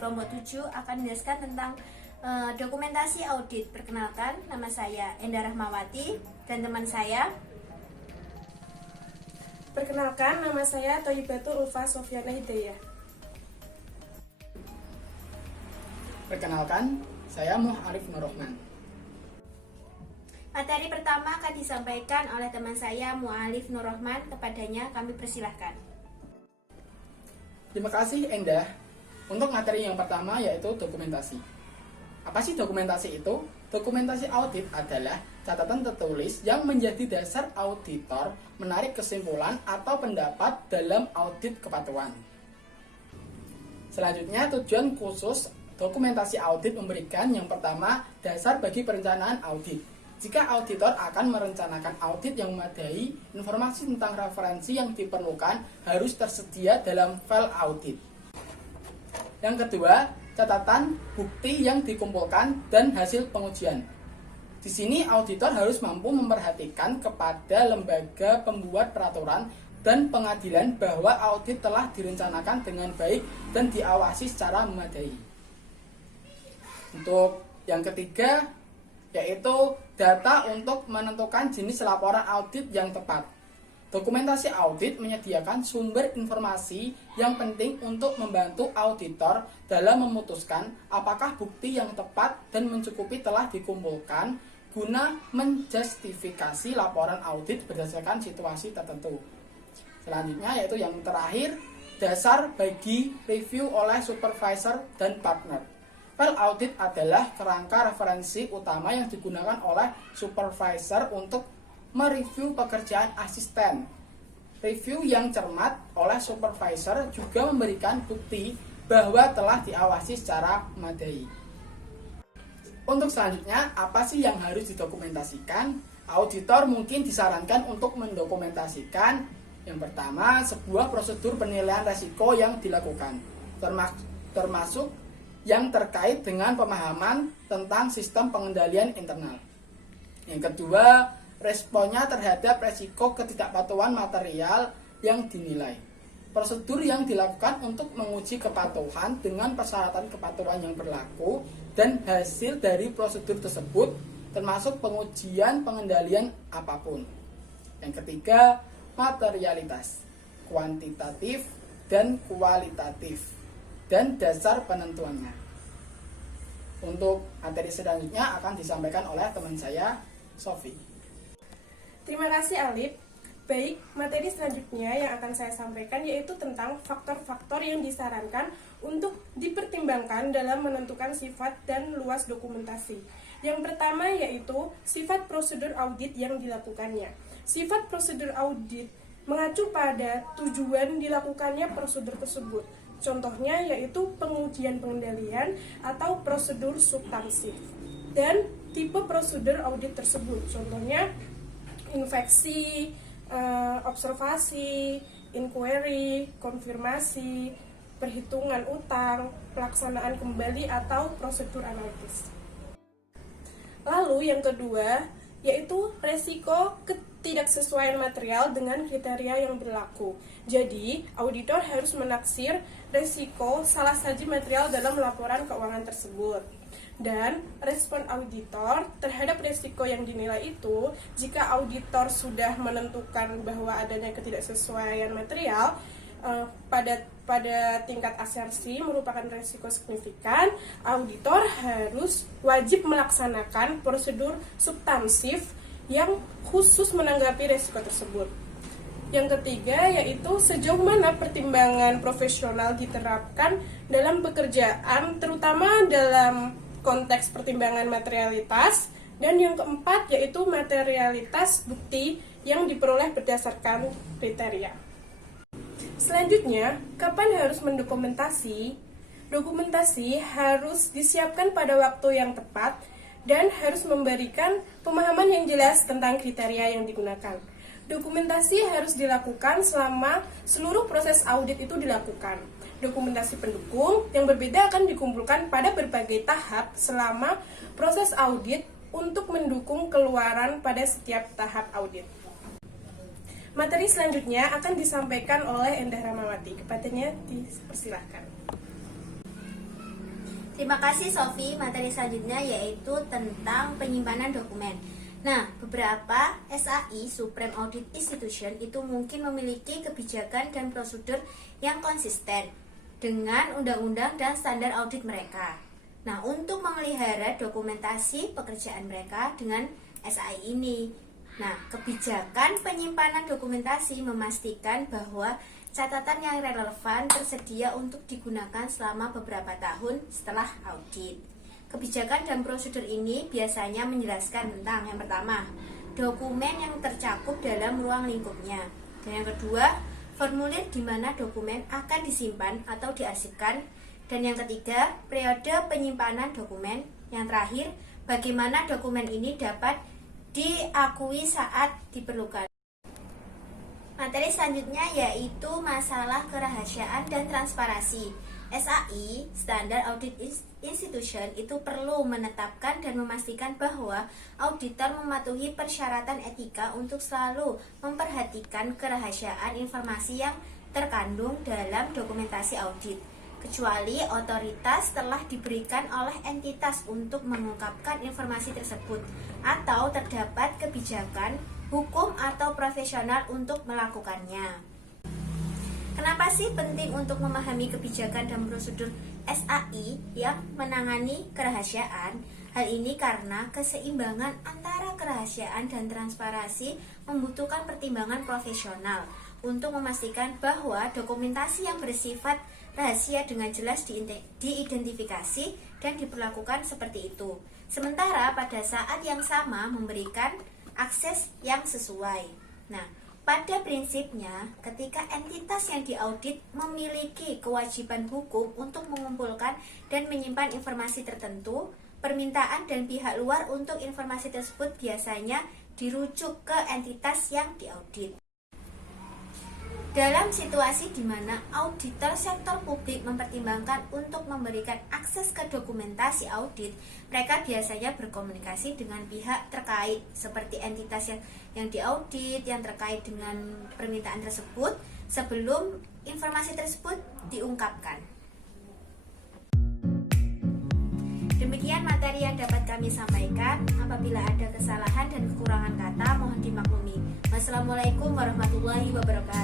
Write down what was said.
kelompok 7 akan menjelaskan tentang dokumentasi audit. Perkenalkan, nama saya Endah Rahmawati dan teman saya. Perkenalkan, nama saya Thayyibatul Ulfa Sofyana Hidayah. Perkenalkan, saya Arif Nur Rahman. Materi pertama akan disampaikan oleh teman saya Mu'alif Nur Rahman. Kepadanya kami persilahkan. Terima kasih Endah. Untuk materi yang pertama yaitu dokumentasi. Apa sih dokumentasi itu? Dokumentasi audit adalah catatan tertulis yang menjadi dasar auditor menarik kesimpulan atau pendapat dalam audit kepatuhan. Selanjutnya, tujuan khusus dokumentasi audit memberikan yang pertama, dasar bagi perencanaan audit. Jika auditor akan merencanakan audit yang memadai, informasi tentang referensi yang diperlukan harus tersedia dalam file audit. Yang kedua, catatan bukti yang dikumpulkan dan hasil pengujian. Di sini auditor harus mampu memperhatikan kepada lembaga pembuat peraturan dan pengadilan bahwa audit telah direncanakan dengan baik dan diawasi secara memadai. Untuk yang ketiga, yaitu data untuk menentukan jenis laporan audit yang tepat. Dokumentasi audit menyediakan sumber informasi yang penting untuk membantu auditor dalam memutuskan apakah bukti yang tepat dan mencukupi telah dikumpulkan guna menjustifikasi laporan audit berdasarkan situasi tertentu. Selanjutnya yaitu yang terakhir, dasar bagi review oleh supervisor dan partner. File audit adalah kerangka referensi utama yang digunakan oleh supervisor untuk mereview pekerjaan asisten. Review yang cermat oleh supervisor juga memberikan bukti bahwa telah diawasi secara memadai. Untuk selanjutnya, apa sih yang harus didokumentasikan? Auditor mungkin disarankan untuk mendokumentasikan yang pertama, sebuah prosedur penilaian risiko yang dilakukan, termasuk yang terkait dengan pemahaman tentang sistem pengendalian internal. Yang kedua, responnya terhadap risiko ketidakpatuhan material yang dinilai. Prosedur yang dilakukan untuk menguji kepatuhan dengan persyaratan kepatuhan yang berlaku dan hasil dari prosedur tersebut, termasuk pengujian pengendalian apapun. Yang ketiga, materialitas, kuantitatif dan kualitatif, dan dasar penentuannya. Untuk materi selanjutnya akan disampaikan oleh teman saya, Sofi. Terima kasih Alif. Baik, materi selanjutnya yang akan saya sampaikan yaitu tentang faktor-faktor yang disarankan untuk dipertimbangkan dalam menentukan sifat dan luas dokumentasi. Yang pertama yaitu sifat prosedur audit yang dilakukannya. Sifat prosedur audit mengacu pada tujuan dilakukannya prosedur tersebut. Contohnya yaitu pengujian pengendalian atau prosedur substansif. Dan tipe prosedur audit tersebut, contohnya infeksi, observasi, inquiry, konfirmasi, perhitungan utang, pelaksanaan kembali atau prosedur analitis. Lalu yang kedua yaitu resiko ketidaksesuaian material dengan kriteria yang berlaku. Jadi, auditor harus menaksir resiko salah satu material dalam laporan keuangan tersebut. Dan respon auditor terhadap resiko yang dinilai itu, jika auditor sudah menentukan bahwa adanya ketidaksesuaian material pada tingkat asersi merupakan resiko signifikan, auditor harus wajib melaksanakan prosedur substansif yang khusus menanggapi resiko tersebut. Yang ketiga yaitu sejauh mana pertimbangan profesional diterapkan dalam pekerjaan, terutama dalam konteks pertimbangan materialitas. Dan yang keempat yaitu materialitas bukti yang diperoleh berdasarkan kriteria. Selanjutnya, kapan harus mendokumentasi? Dokumentasi harus disiapkan pada waktu yang tepat dan harus memberikan pemahaman yang jelas tentang kriteria yang digunakan. Dokumentasi harus dilakukan selama seluruh proses audit itu dilakukan. Dokumentasi pendukung yang berbeda akan dikumpulkan pada berbagai tahap selama proses audit untuk mendukung keluaran pada setiap tahap audit. Materi selanjutnya akan disampaikan oleh Endah Rahmawati. Kepadanya dipersilahkan. Terima kasih Sofi. Materi selanjutnya yaitu tentang penyimpanan dokumen. Nah, beberapa SAI Supreme Audit Institution itu mungkin memiliki kebijakan dan prosedur yang konsisten dengan undang-undang dan standar audit mereka. Nah, untuk memelihara dokumentasi pekerjaan mereka dengan SAI ini. Nah, kebijakan penyimpanan dokumentasi memastikan bahwa catatan yang relevan tersedia untuk digunakan selama beberapa tahun setelah audit. Kebijakan dan prosedur ini biasanya menjelaskan tentang yang pertama, dokumen yang tercakup dalam ruang lingkupnya. Dan yang kedua, formulir di mana dokumen akan disimpan atau diarsipkan. Dan yang ketiga, periode penyimpanan dokumen. Yang terakhir, bagaimana dokumen ini dapat diakui saat diperlukan. Materi selanjutnya yaitu masalah kerahasiaan dan transparansi. SAI, Standard Audit Institution, itu perlu menetapkan dan memastikan bahwa auditor mematuhi persyaratan etika untuk selalu memperhatikan kerahasiaan informasi yang terkandung dalam dokumentasi audit, kecuali otoritas telah diberikan oleh entitas untuk mengungkapkan informasi tersebut atau terdapat kebijakan hukum atau profesional untuk melakukannya. Kenapa sih penting untuk memahami kebijakan dan prosedur SAI yang menangani kerahasiaan? Hal ini karena keseimbangan antara kerahasiaan dan transparansi membutuhkan pertimbangan profesional untuk memastikan bahwa dokumentasi yang bersifat rahasia dengan jelas diidentifikasi dan diperlakukan seperti itu. Sementara pada saat yang sama memberikan akses yang sesuai. Nah, pada prinsipnya, ketika entitas yang diaudit memiliki kewajiban hukum untuk mengumpulkan dan menyimpan informasi tertentu, permintaan dan pihak luar untuk informasi tersebut biasanya dirujuk ke entitas yang diaudit. Dalam situasi di mana auditor sektor publik mempertimbangkan untuk memberikan akses ke dokumentasi audit, mereka biasanya berkomunikasi dengan pihak terkait seperti entitas yang diaudit yang terkait dengan permintaan tersebut sebelum informasi tersebut diungkapkan. Demikian materi yang dapat kami sampaikan. Apabila ada kesalahan dan kekurangan kata, mohon dimaklumi. Wassalamualaikum warahmatullahi wabarakatuh.